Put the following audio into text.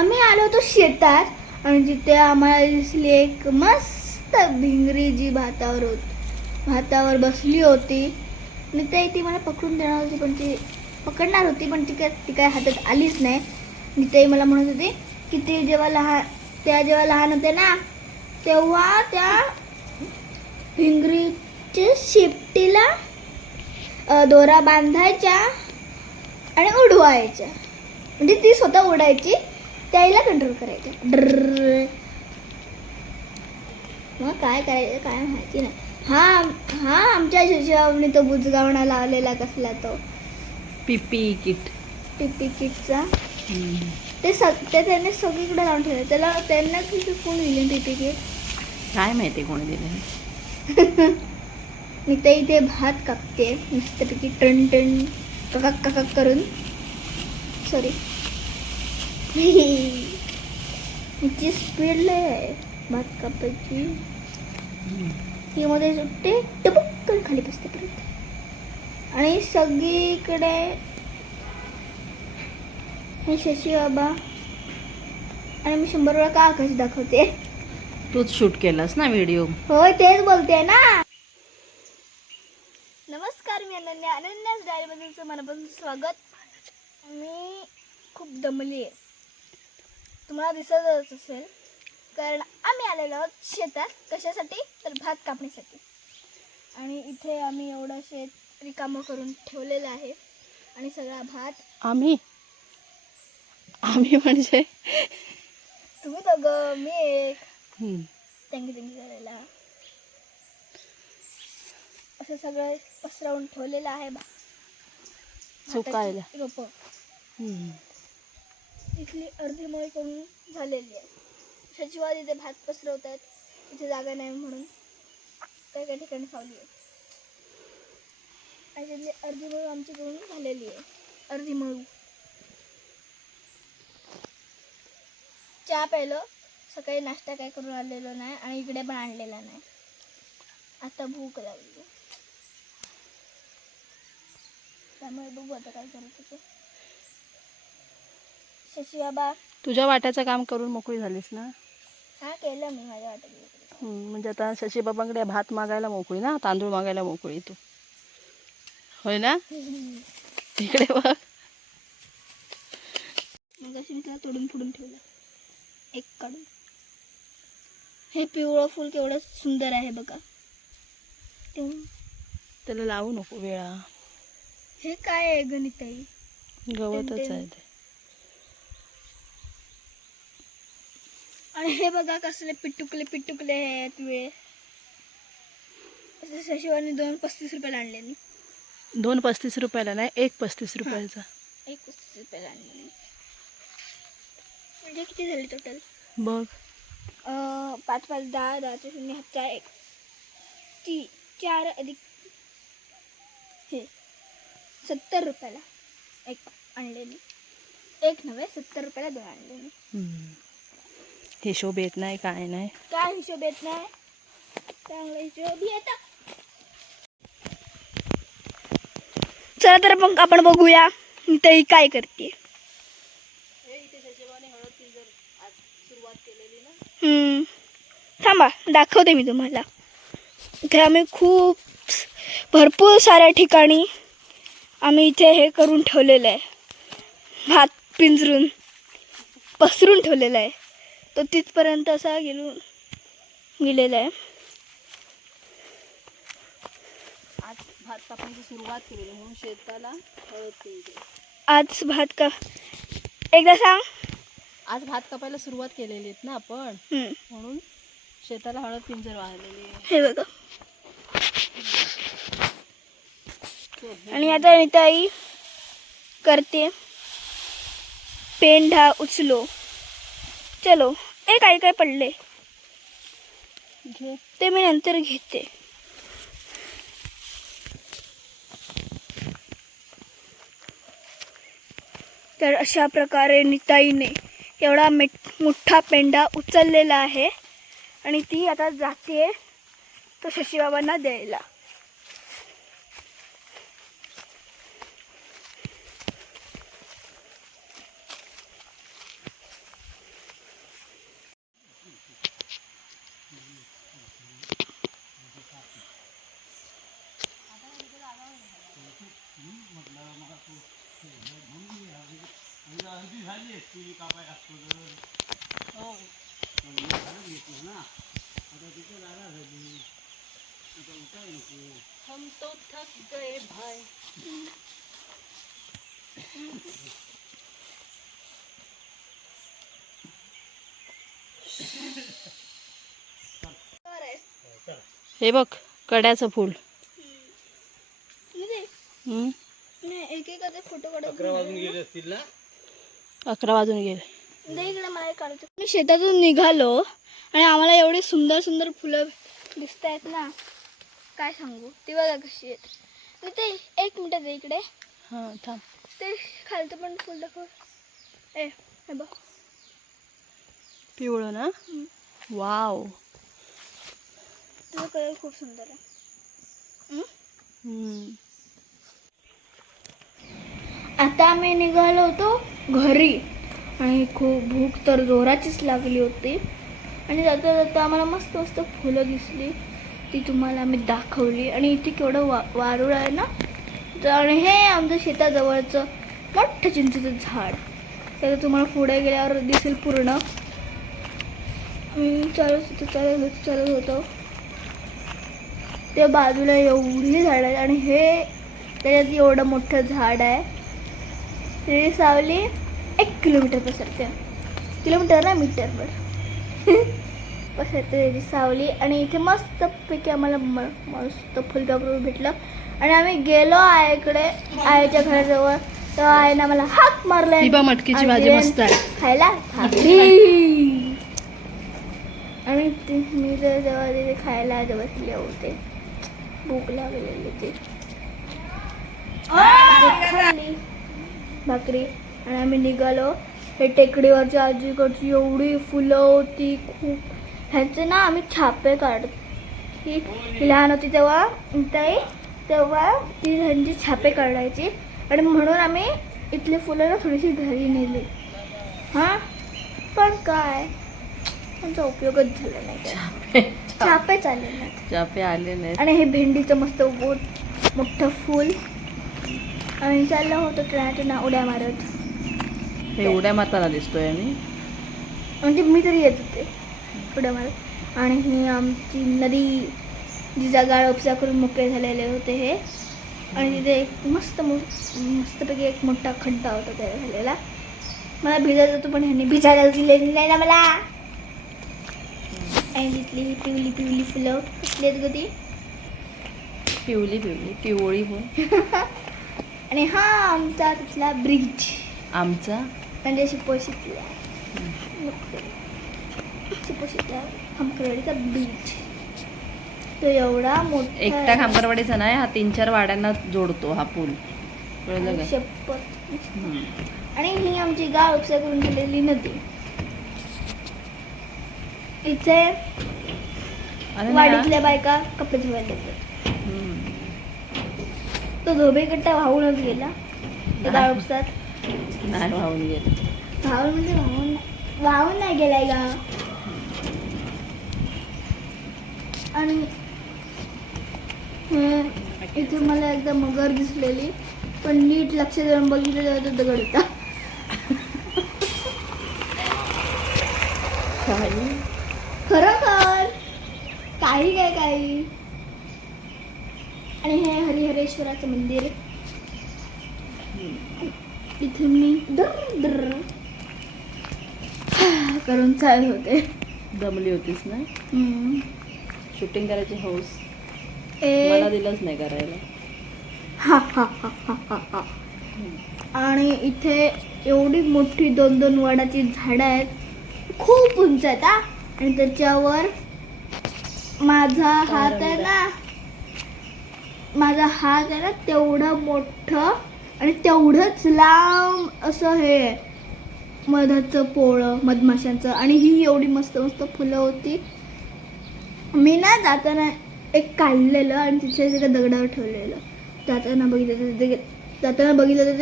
आम्ही आलो होतो शेतात आणि तिथे आम्हाला दिसली एक मस्त भिंगरी जी भातावर होती. भातावर बसली होती. आणि ते ती मला पकडून देणार होती पण ती पकडणार होती पण ती काय ती काय हातात आलीच नाही. मी ते मला म्हणत होती की ते जेव्हा लहान त्या जेव्हा लहान होते ना तेव्हा त्या भिंगरीच्या शेपटीला दोरा बांधायच्या आणि उडवायच्या. म्हणजे ती स्वतः उडायची. त्याला कंट्रोल करायचं. ड्रर मग काय करायचं काय माहिती नाही. हा हा आमच्या शिशुबाबने तो बुजगावणा लावलेला कसला तो? P P kit. P P किटचा? ते सग ते त्याने सगळीकडे लावून ठेवलं त्याला त्यांना किती कोण दिले पिपी किट? काय माहिती कोणी दिले? मी ते इथे भात कापते. मस्तपैकी टन टन ककाक ककाक करून. सॉरी हिची स्पीड लय आहे भात कापायची ही मध्ये सुटते टपक्कन खाली बसते परत. आणि सगळीकडे हे शशी बाबा आणि मी शंभर वेळा का आकाश दाखवते? तूच शूट केलास ना व्हिडिओ? होय तेच बोलते ना. नमस्कार मी अनन्या. अनन्यास डायरीमध्ये मनापासून स्वागत. मी खूप दमली आहे तुम्हाला दिसतच असेल. कारण आम्ही आलेलो आहोत शेतात. कशासाठी? तर भात कापणीसाठी. आणि इथे आम्ही एवढं शेत रिकामं करून ठेवलेलं आहे. आणि सगळा भात. आम्ही? आम्ही म्हणजे? तुम्ही दोघं मी एक. त्यांनी त्यांनी करायला असं सगळं पसरवून ठेवलेलं आहे बा सुकायला. रोप. तिथली अर्धी मळी करून झालेली आहे. सचिवाद इथे भात पसरवत आहेत इथे जागा नाही म्हणून काही काही ठिकाणी सावली आहे आणि तिथली अर्धी मळू आमची करून झालेली आहे. अर्धी मळू चहा प्यायलं. सकाळी नाश्ता काय करून आलेलो नाही आणि इकडे पण आणलेला नाही. आता भूक लागली. त्यामुळे बघू आता काय झालं तिथे शशी बाबा तुझ्या वाट्याचं काम करून मोकळी झालीस ना? हा केलं मी माझ्या हम्म, म्हणजे आता शशी बाबांकडे भात मागायला मोकळी ना तांदूळ मागायला मोकळी तू. होय ना? तिकडे बघ. मग अशी मी त्याला तोडून फोडून ठेवलं. एक काढून. हे पिवळं फुल केवढं सुंदर आहे बघा. त्याला लावू नको वेळा. हे काय आहे गणिताई गवतच आहे ते. आणि हे बघा कसले पिटुकले पिटुकले आहेत वेळ असं शशिवाने दोन पस्तीस रुपयाला आणले मी. दोन पस्तीस रुपयाला नाही एक पस्तीस रुपयाचा. एक पस्तीस रुपयाला आणले मी. म्हणजे किती झाले टोटल बघ. पाच पाच दहा दहाचे शून्य हा चार एक. ती चार अधिक हे सत्तर रुपयाला एक आणलेली एक नव्हे सत्तर रुपयाला दोन आणलेली. हिशोब येत नाही काय नाही. काय हिशोब येत नाही? चांगला हिशोब येत चला तर मग आपण बघूया. ते काय करते. थांबा दाखवते मी तुम्हाला. इथे आम्ही खूप भरपूर साऱ्या ठिकाणी आम्ही इथे हे करून ठेवलेलं आहे. भात पिंजरून पसरून ठेवलेला आहे. तो तिथपर्यंत असा गेलो गेलेला आहे. आज भात कापण्याची सुरुवात केलेली म्हणून शेताला हळद केली आज भात का एकदा सांग. आज भात कापायला सुरुवात केलेली आहेत ना आपण हम्म. म्हणून शेताला हळद पिंजर वाळलेली आहे. हे बघा. आणि आता नीताई करते. पेंढा उचलो. चलो. ए काय काय पडले ते मी नंतर घेते. तर अशा प्रकारे निताईने एवढा मेट मोठा पेंडा उचललेला आहे आणि ती आता जाते तो शशीबाबांना द्यायला. हम तो थक गए भाई हे बघ कड्याचं फूल. हम्म, एक एकाचे फोटो काढत अकरा वाजून गेले नाही इकडे मला एक काढायचं मी शेतातून निघालो आणि आम्हाला एवढी सुंदर सुंदर फुलं दिसत आहेत ना. काय सांगू? ती बघा कशी आहेत. आणि ते एक मिनिट दे इकडे. हां थांब. ते खालचं पण फुल दाखव. ए हे बघ. पिवळं ना. वाव. तुझा कलर खूप सुंदर आहे. आता आम्ही निघालो होतो घरी. आणि खूप भूक तर जोराचीच लागली होती. आणि जाता जाता आम्हाला मस्त मस्त फुलं दिसली. ती तुम्हाला आम्ही दाखवली. आणि इथे केवढं वा वारुळ आहे ना? तर आणि हे आमचं शेताजवळचं मोठं चिंचेचं झाड. तर तुम्हाला पुढे गेल्यावर दिसेल पूर्ण. मी चालत होतो चालत होतो चालत होतो. त्या बाजूला एवढी झाड आहेत. आणि हे त्याच्यात एवढं मोठं झाड आहे. त्याची सावली एक किलोमीटर पसरते. किलोमीटर ना मीटरवर पसरते त्याची सावली आणि इथे मस्तपैकी आम्हाला म मस्त फुलपाखरू भेटलं. आणि आम्ही गेलो आईकडे आईच्या घराजवळ. तर आईने आम्हाला हाक मारलाय ही बा मटकीची भाजी मस्त आहे. खायला आणि ते मी तर जेव्हा तिथे खायला बसले होते. भूक लागलेली ते खाल्ली. भाकरी. आणि आम्ही निघालो. हे टेकडीवरच्या आजीकडची एवढी फुलं होती खूप. ह्यांचे ना आम्ही छापे काढत ही लहान होती तेव्हा ताई तेव्हा ती ह्यांची छापे काढायची. आणि म्हणून आम्ही इथली फुलं ना थोडीशी घरी नेली. हां? पण काय? त्यांचा उपयोगच झाला नाही काय. छापे चालले नाही चापे आले नाहीत. आणि हे भेंडीचं मस्त मोठं फूल. आणि चाललं होतं ट्रॅटना उड्या मारत. हे उड्या माताना दिसतोय आम्ही म्हणजे मी तरी येत होते उड्या मारत. आणि ही आमची नदी जिचा गाळ उपसा करून मोकळे झालेले होते हे. आणि तिथे एक मस्त मो मस्तपैकी एक मोठा खड्डा होता त्या झालेला. मला भिजायचं होतं पण ह्यांनी भिजायला दिलेली नाही ना मला. आणि तिथली ही पिवली पिवली फुलं कसली आहेत ग ती. पिवली पिवली पिवळी पण आणि हा आमचा तिथला ब्रिज आमचा? म्हणजे शिपोशीतला. शिपोशीतला खामकरवाडीचा बीच तो एवढा मोठा एकटा. खांबरवाडीचा नाही हा तीन चार वाड्यांना जोडतो हा पूल. आणि शपथ. ही आमची गाळ उपसा करून गेलेली नदी. इथे वाडीतल्या बायका कपडे धुवायला येतात. तो धोबेकट्टा वाहूनच गेला. उपसात नाही वाहून गेले. वाहून म्हणजे वाहून वाहून नाही गेलाय का आणि इथे मला एकदा मगर दिसलेली. पण नीट लक्ष देऊन बघितलं तेव्हा तो दगड होता काही खरोखर काही काय काही. आणि हे हरिहरेश्वराचं मंदिर इथे मी दर दर करून चालत होते. दमली होतीस ना. शूटिंग करायची हौस. मला दिलंच नाही करायला. हा, हा, हा, हा, हा, हा. आणि इथे एवढी मोठी दोन दोन वडाची झाडं आहेत. खूप उंच आहेत आणि त्याच्यावर माझा हात आहे ना. माझा हात आहे ना तेवढं मोठं आणि तेवढंच लांब असं हे आहे. मधाचं पोळं मधमाशांचं आणि ही एवढी मस्त मस्त फुलं होती मी ना जाताना एक काढलेलं आणि तिथे दगडावर ठेवलेलं जाताना बघितलं तर ते जाताना बघितलं तर ते